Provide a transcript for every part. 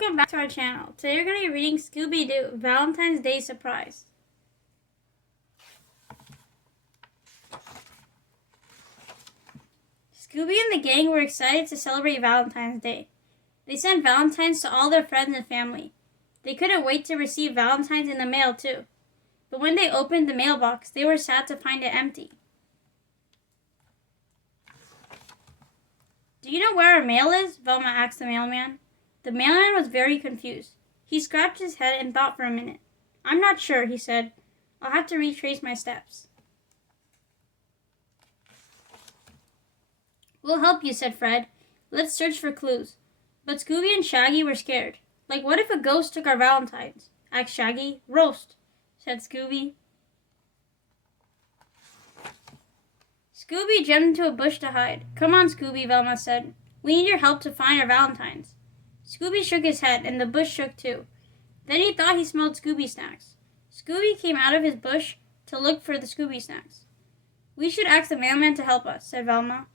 Welcome back to our channel. Today we're going to be reading Scooby-Doo, Valentine's Day Surprise. Scooby and the gang were excited to celebrate Valentine's Day. They sent Valentines to all their friends and family. They couldn't wait to receive Valentines in the mail too. But when they opened the mailbox, they were sad to find it empty. "Do you know where our mail is?" Velma asked the mailman. The mailman was very confused. He scratched his head and thought for a minute. "I'm not sure," he said. "I'll have to retrace my steps." "We'll help you," said Fred. "Let's search for clues." But Scooby and Shaggy were scared. "Like, what if a ghost took our Valentines?" asked Shaggy. "Roast," said Scooby. Scooby jumped into a bush to hide. "Come on, Scooby," Velma said. "We need your help to find our Valentines." Scooby shook his head, and the bush shook too. Then he thought he smelled Scooby snacks. Scooby came out of his bush to look for the Scooby snacks. "We should ask the mailman to help us," said Velma.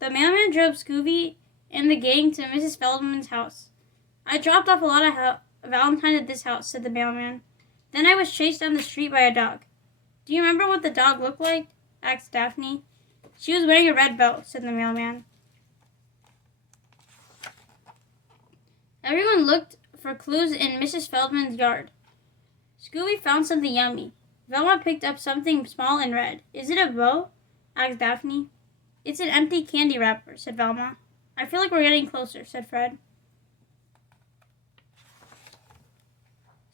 The mailman drove Scooby and the gang to Mrs. Feldman's house. "I dropped off a lot of Valentines at this house," said the mailman. "Then I was chased down the street by a dog." "Do you remember what the dog looked like?" asked Daphne. "She was wearing a red bow," said the mailman. Everyone looked for clues in Mrs. Feldman's yard. Scooby found something yummy. Velma picked up something small and red. "Is it a bow?" asked Daphne. "It's an empty candy wrapper," said Velma. "I feel like we're getting closer," said Fred.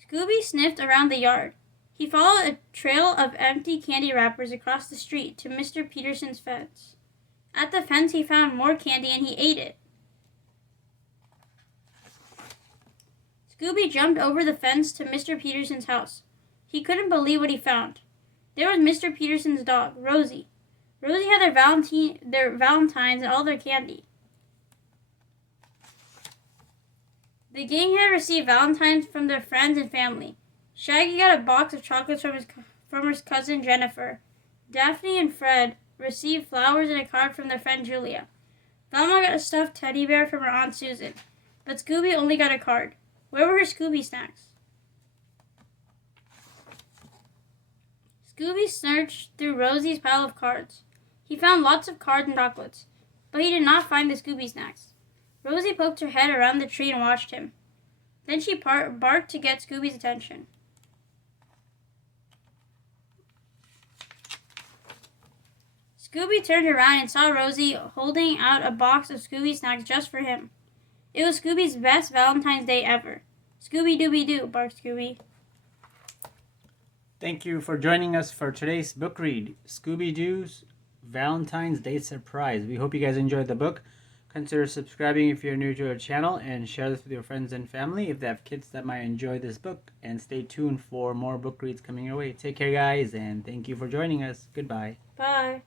Scooby sniffed around the yard. He followed a trail of empty candy wrappers across the street to Mr. Peterson's fence. At the fence, he found more candy and he ate it. Scooby jumped over the fence to Mr. Peterson's house. He couldn't believe what he found. There was Mr. Peterson's dog, Rosie. Rosie had their Valentines and all their candy. The gang had received Valentines from their friends and family. Shaggy got a box of chocolates from his cousin Jennifer. Daphne and Fred received flowers and a card from their friend Julia. Velma got a stuffed teddy bear from her Aunt Susan. But Scooby only got a card. Where were her Scooby snacks? Scooby searched through Rosie's pile of cards. He found lots of cards and chocolates, but he did not find the Scooby snacks. Rosie poked her head around the tree and watched him. Then she barked to get Scooby's attention. Scooby turned around and saw Rosie holding out a box of Scooby snacks just for him. It was Scooby's best Valentine's Day ever. "Scooby-Dooby-Doo," barked Scooby. Thank you for joining us for today's book read, Scooby-Doo's Valentine's Day Surprise. We hope you guys enjoyed the book. Consider subscribing if you're new to our channel and share this with your friends and family if they have kids that might enjoy this book. And stay tuned for more book reads coming your way. Take care, guys, and thank you for joining us. Goodbye. Bye.